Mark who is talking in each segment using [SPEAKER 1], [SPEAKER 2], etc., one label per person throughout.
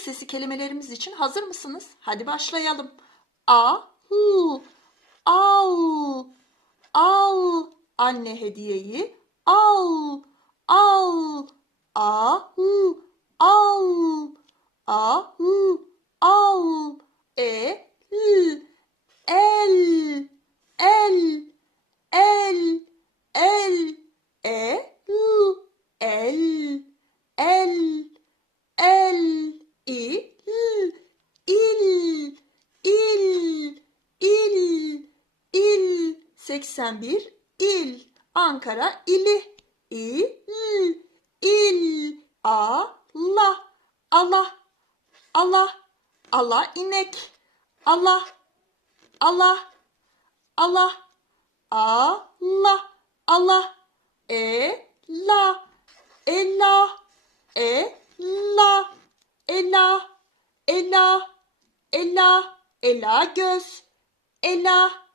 [SPEAKER 1] sesi kelimelerimiz için hazır mısınız? Hadi başlayalım. A, hu, al, al. Anne hediyeyi al, al. A, hu, al, a, hu, al. E, l, el, el, el, el. E, l, el, el, el. İ, l, il, il, il, il. 81 il. Ankara ili. İl, il. Allah, Allah, Allah, Allah inek. Allah, Allah, Allah, Allah, Allah. E, la, ela, e, la, ela, ela, ela, ela göz, ela,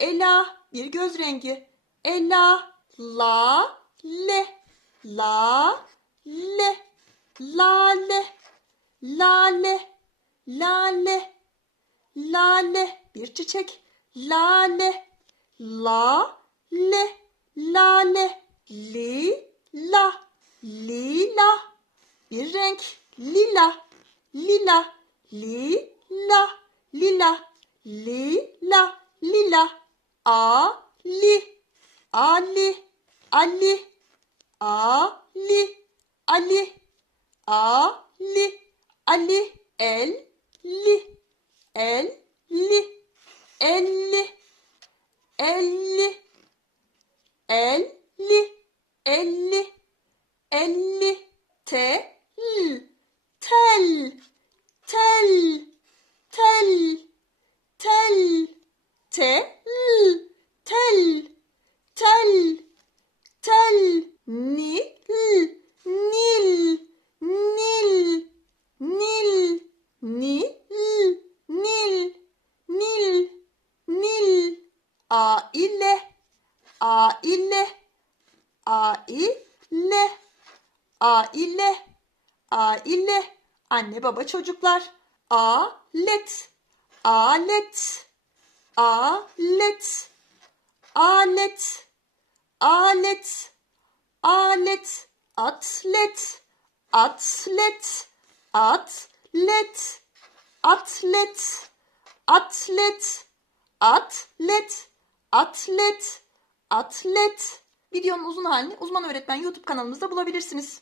[SPEAKER 1] ela bir göz rengi, ela, la, le, la, le, lale, lale, lale, lale bir çiçek, lale, la, le, lale, li, la, lila, bir renk, lila, lila, lila, lila, lila, lila, a, li, ali, ali, ali, ali, ali, ali, el, li, el, li, elli, elli, elli, elli, elli, tel, tel, tel, aile, aile, aile, aile, aile, anne baba çocuklar, alet, alet, alet, alet, alet, alet, atlet, atlet, atlet, atlet, atlet, atlet, atlet, atlet. Videonun uzun halini uzman öğretmen YouTube kanalımızda bulabilirsiniz.